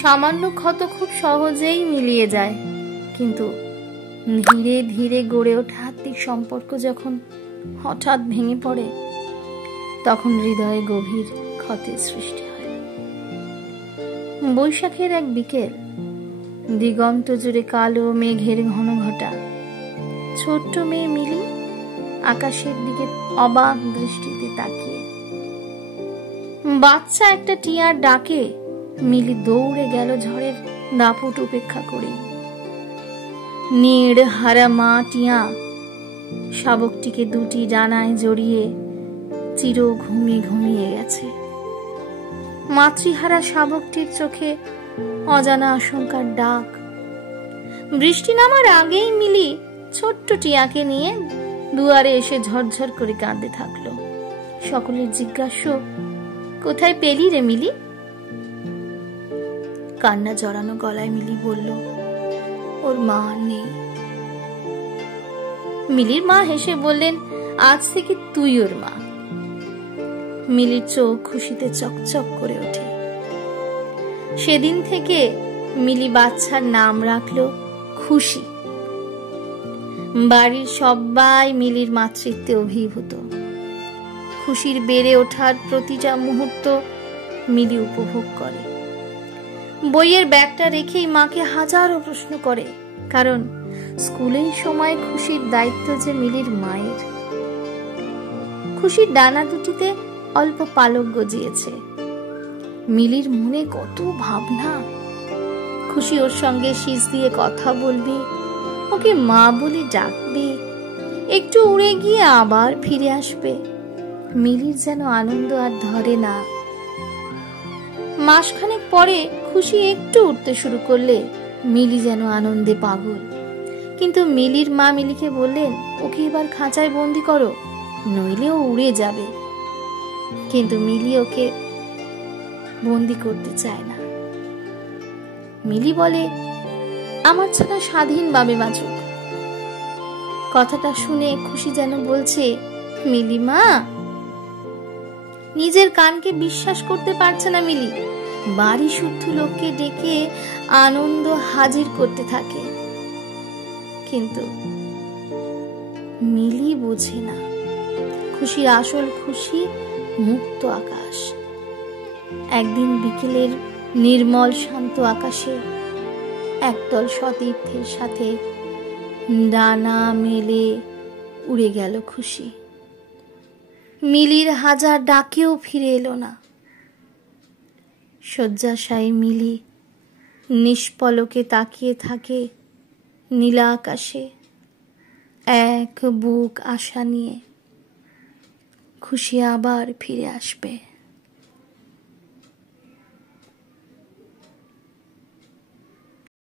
সামান্য ক্ষত খুব সহজেই মিলিয়ে যায়, কিন্তু ধীরে ধীরে গড়ে ওঠা আত্মিক সম্পর্ক যখন হঠাৎ ভেঙে পড়ে, তখন হৃদয়ে গভীর ক্ষতের সৃষ্টি হয়। বৈশাখের এক বিকেল, দিগন্ত জুড়ে কালো মেঘের ঘন ঘটা। ছোট্ট মেয়ে মিলি আকাশের দিকে অবাক দৃষ্টিতে তাকিয়ে। বাচ্চা একটা টিয়ার ডাকে মিলি দৌড়ে গেল ঝড়ের দাপট উপেক্ষা করে। নীড় হারা মা টিয়া শাবকটিকে দুটি ডানায় জড়িয়ে চির ঘুমিয়ে গেছে। মাতৃহারা শাবকটির চোখে অজানা আশঙ্কার ডাক। বৃষ্টি নামার আগেই মিলি ছোট্ট টিয়াকে নিয়ে দুয়ারে এসে ঝরঝর করে কাঁদতে থাকলো। সকলের জিজ্ঞাসা, কোথায় পেলি রে মিলি? কান্না জড়ানো গলায় মিলি বলল, ওর মা নেই। মিলির মা হেসে বললেন, আজ থেকে তুই ওর মা। মিলির চোখ খুশিতে চকচক করে ওঠে। সেদিন থেকে মিলি বাচ্চার নাম রাখলো খুশি। বাড়ির সবাই মিলির মাতৃত্বে অভিভূত। খুশির বেড়ে ওঠার প্রতিটা মুহূর্ত মিলি উপভোগ করে। বইয়ের ব্যাগটা রেখেই মাকে হাজারো প্রশ্ন করে, কারণ স্কুলের সময় খুশির দায়িত্ব যে মিলির মায়ের। খুশির ডানা দুটিতে অল্প পালক গজিয়েছে। মিলির মনে কত ভাবনা। খুশি ওর সঙ্গে শীষ দিয়ে কথা বলবে, ওকে মা বলে ডাকবে, একটু উড়ে গিয়ে আবার ফিরে আসবে। মিলির যেন আনন্দ আর ধরে না। মাসখানেক পরে খুশি একটু উঠতে শুরু করলে মিলি যেন আনন্দে পাগল। কিন্তু মিলির মা মিলিকে বললেন, ওকে এবার খাঁচায় বন্দি করো, নইলে ও উড়ে যাবে। কিন্তু মিলি ওকে বন্দি করতে চায় না। মিলি বলে, আমার ছাড়া স্বাধীনভাবে বাঁচুক। কথাটা শুনে খুশি যেন বলছে, মিলি মা। নিজের কানকে বিশ্বাস করতে পারছে না মিলি। বাড়ি শুদ্ধ লোককে ডেকে আনন্দ হাজির করতে থাকে, কিন্তু মিলি বোঝে না খুশির আসল খুশি মুক্ত আকাশ। একদিন বিকেলের নির্মল শান্ত আকাশে একদল সতীর্থের সাথে ডানা মেলে উড়ে গেল খুশি। মিলির হাজার ডাকেও ফিরে এলো না। শয্যাশায়ী মিলি নিষ্পলকে তাকিয়ে থাকে নীলা আকাশে, এক বুক আশা নিয়ে। খুশি আবার ফিরে আসবে।